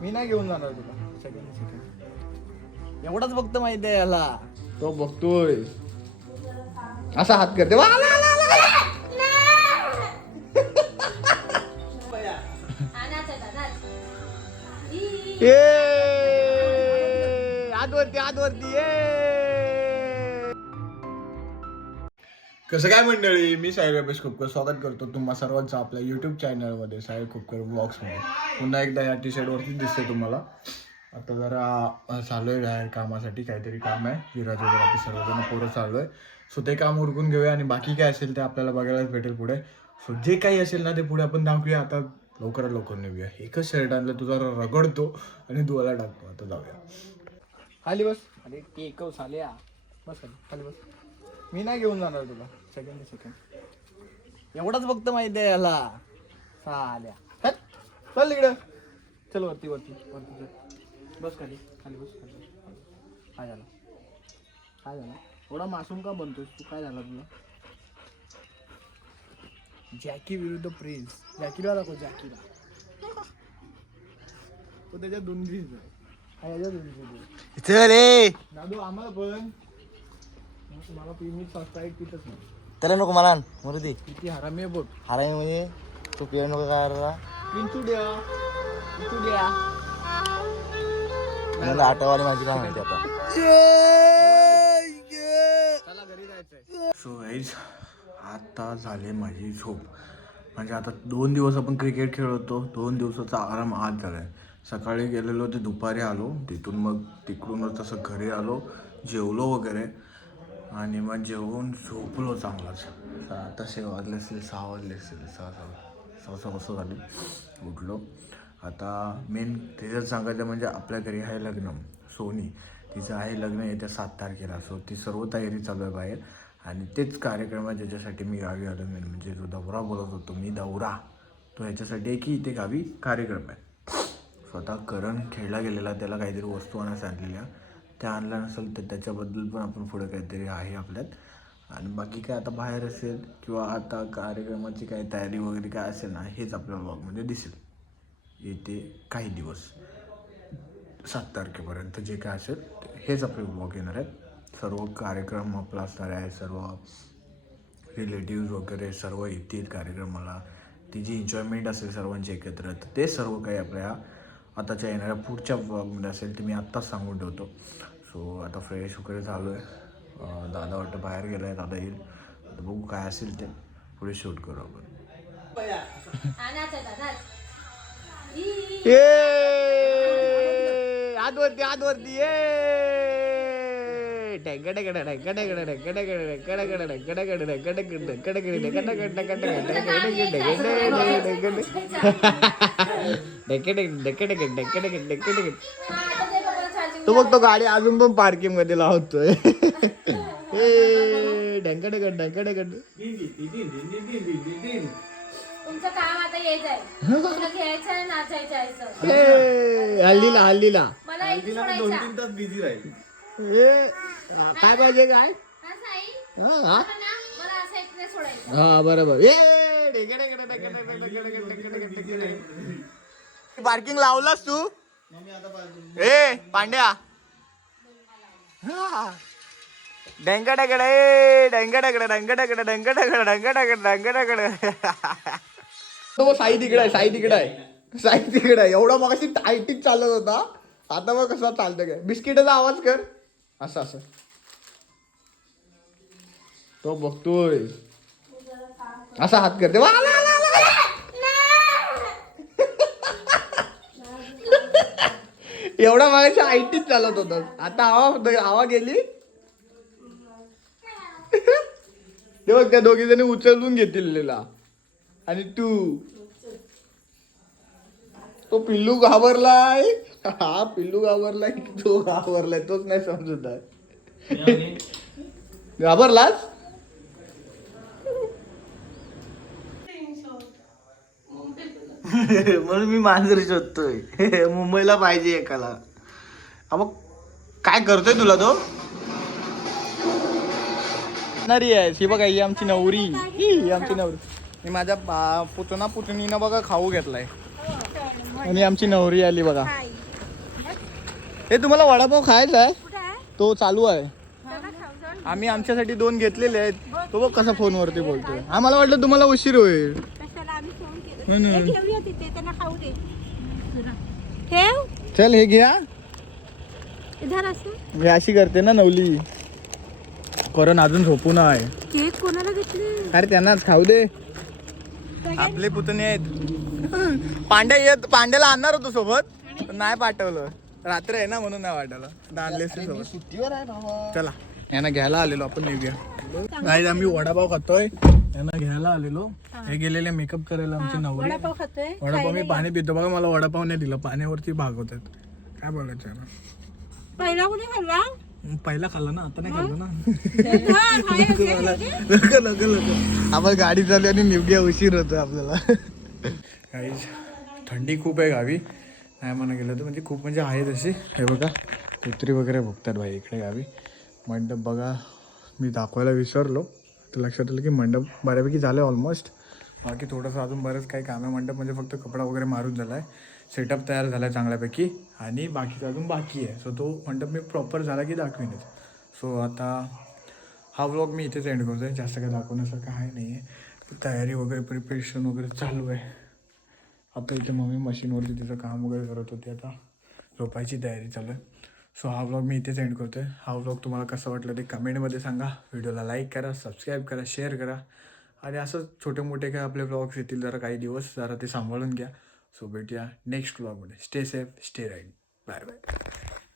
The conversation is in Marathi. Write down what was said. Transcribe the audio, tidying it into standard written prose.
मी नाही घेऊन जाणार तुला. सेकंड एवढाच फक्त माहिती आहे याला. तो बघतोय असा हात करते. वा, आला, आला, आला, आला. आजवरती आजवरती कसं काय मंडळी, मी साहिल रमेश खोपकर स्वागत करतो तुम्हा सर्वांचं आपल्या यूट्यूब चॅनलमध्ये साहिल खोपकर ब्लॉग्समध्ये. पुन्हा एकदा या टी शर्टवरतीच दिसते तुम्हाला. आता जरा चालू आहे बाहेर कामासाठी, काहीतरी काम आहे. विराज वगैरे आपली सर्वजण पोरं चालू आहे. सो ते काम उरकून घेऊया आणि बाकी काय असेल ते आपल्याला बघायलाच भेटेल पुढे. सो जे काही असेल ना ते पुढे आपण दाखवूया. आता लवकरात लवकर नेऊया. एकच शर्ट आणलं, तुझा रगडतो आणि धुवायला टाकतो. आता जाऊया. खाली बस. अरे केक साल्या बस खाली बस. मी नाही घेऊन जाणार तुला. सेकंड एवढाच फक्त माहिती आहे याला. साल्या चल इकडं. चल वरती वरती वरती चल. बस खाली खाली बस. काय झालं काय झालं एवढा मासूम का बनतोस तू? काय झालं तुला? जॅकी विरुद्ध प्रिन्स. जॅकीला दाखव. जॅकीला तो त्याच्या दुंदीच दादू. आम्हाला पण मला प्रीमियम सबस्क्राईब पितच नाही. त्याला नको मला मरुदी. किती हरामी आहे बघ. हरामी म्हणजे तू पिऊ नको काय पिंचू द्या पिंचू द्या. मला आठवाली माझी काय म्हणते आता. चला घरी जायचंय. सो गाईज आता झाले माझी झोप. म्हणजे आता 2 दिवस आपण क्रिकेट खेळत होतो. 2 दिवसाचा आराम आज झाला आहे. सकाळी गेलेलो ते दुपारी आलो. तिथून मग तिकडूनच तसं घरी आलो, जेवलो वगैरे आणि मग जेवून झोपलो चांगलाच. आता 6 वाजले असतील, 6 वाजले असतील, 6 वाजता झाले. उठलो. आता मेन त्याच्यात सांगायचं म्हणजे आपल्या घरी आहे लग्न. सोनी तिचं आहे लग्न येत्या 7 तारखेला. सो ती सर्व तयारी चालू आहे बाहेर आणि तेच कार्यक्रम आहे ज्याच्यासाठी मी गावी आलो. मेन म्हणजे जो दौरा बोलत होतो मी, दौरा तो ह्याच्यासाठी आहे की इथे गावी कार्यक्रम आहे. स्वतः करण खेळला गेलेला, त्याला काहीतरी वस्तू आणायला सांगितलेल्या, त्या आणल्या नसेल तर त्याच्याबद्दल पण आपण पुढे काहीतरी आहे आपल्यात. आणि बाकी काय आता बाहेर असेल किंवा आता कार्यक्रमाची काय तयारी वगैरे काय असेल ना, हेच आपल्या ब्लॉगमध्ये दिसेल. येते काही दिवस 7 तारखेपर्यंत जे काय असेल हेच आपले ब्लॉग येणार आहेत. सर्व कार्यक्रम आपला असणार आहे. सर्व रिलेटिव्ज वगैरे सर्व येतील कार्यक्रमाला. ती जी एन्जॉयमेंट असेल सर्वांची एकत्र, तर ते सर्व काही आपल्या आताच्या येणाऱ्या पुढच्या ब्लॉगमध्ये असेल ते मी आत्ताच सांगून ठेवतो. सो आता फ्रेश वगैरे झालो आहे. दादा वाटतं बाहेर गेला आहे. दादा येईल. आता बघू काय असेल ते पुढे शूट करू आपण. आजवरती आजवरती तो बघ, तो गाडी अजून पण पार्किंग मध्ये लावतोय. ढंकडगड ढंकडगड. तुमचं काम आता यायचं आहे. घ्यायचं आहे, नाचायचं आहे. हल्लीला हल्लीला मला इथे सोडायचं. 2-3 तास बिझी राहील. काय पाहिजे काय? हा साई, हा मला असं इकडे सोडायचं. हा बरोबर. पार्किंग लावलास तू? ए पांड्या. डंगडगड डंगडगड डंगडगड डंगडगड डंगडगड डंगडगड. तो साई तिकडे आहे. साई तिकडे आहे. साई तिकडे आहे. एवढा मगाशी टायटीच चालत होता. आता मग कसा चालतं काय? बिस्किटाचा आवाज कर. असं असं तो बघतोय असा हात करते. वा, आला, आला, आला, आला. एवढा मगाशी आयटीच चालत होता. आता हवा गेली. ते बघ, त्या दोघी जणी उचलून घेतील आणि तू. तो पिल्लू घाबरलाय. हा पिल्लू घाबरलाय की तो घाबरलाय तोच नाही समजत आहे. घाबरलास? म्हणून मी मांजर शोधतोय. मुंबईला पाहिजे एकाला. मग काय करतोय तुला तो? नरी आहे ही बघा. ही आमची नवरी. ही आमची नवरी. मी माझ्या पुतणीनं बघा खाऊ घेतलाय आणि आमची नवरी आली बघा. हे तुम्हाला वडापाव खायचा आहे कुठे आहे तो चालू आहे चला खाऊ जाऊ. आम्ही आमच्यासाठी 2 घेतलेले आहेत तो बघ कसा फोनवरती बोलतोय आम्हाला वाटलं तुम्हाला उशीर होईल कशाला आम्ही फोन केलं म्हणून. हे ठेवूया तिथे त्यांना खाऊ दे ठेव चल हे घ्या इधर असं मी अशी करते ना नवली करण अजून झोपू आहे केक कोणाला घेतले अरे त्यांनाच खाऊ दे आपले पुतणे आहेत पांड्याला आणणार होतो सोबत पण नाही पाठवलं रात्र आहे ना म्हणून नाही वाटलं आणले सोबत सुट्टीवर आहे बाबा. चला यांना घ्यायला आलेलो आपण नेऊया नाही आम्ही वडापाव खातोय यांना घ्यायला आलेलो हे गेलेले मेकअप करायला आमचे नवरे वडापाव खातोय वडापाव मी पाणी पितो बघा मला वडापाव नाही दिला पाण्यावरती भागवतात काय बोलायचं याला? पहिला कुठे खाल्ला पहिला खाल्ला ना आता नाही खाल्लं ना हा, खाय, ओके. लग आपण गाडी चालू आणि निवग्या उशीर होतो आपल्याला काहीच थंडी खूप आहे गावी नाही म्हणा गेलं तर म्हणजे खूप म्हणजे आहे तशी हे बघा कुत्री वगैरे भुकतात भाई इकडे गावी मंडप बघा मी दाखवायला विसरलो तर लक्षात आलं की मंडप बऱ्यापैकी झालं ऑलमोस्ट बाकी थोडंसं अजून बरंच काही काम आहे मंडप म्हणजे फक्त कपडा वगैरे मारून झाला आहे सेटअप तयार झाला आहे चांगल्यापैकी आणि बाकीचं अजून बाकी आहे सो तो मंडप मी प्रॉपर झाला की दाखवीनच सो आता हा व्लॉग मी इथेच एंड करतो आहे जास्त काही दाखवण्यासारखं आहे नाही आहे तयारी वगैरे प्रिपरेशन वगैरे चालू आहे आता इथे मम्मी मशीनवरती तिचं काम वगैरे करत होती आता झोपायची तयारी चालू आहे सो हा व्लॉग मी इथेच एंड करतो आहे हा व्लॉग तुम्हाला कसं वाटलं ते कमेंटमध्ये सांगा व्हिडिओला लाईक करा सबस्क्राईब करा शेअर करा आणि असं छोटे मोठे काय आपले व्लॉग्स येतील जरा काही दिवस जरा ते सांभाळून घ्या सो भेटूया नेक्स्ट व्लॉगमध्ये stay safe stay right bye bye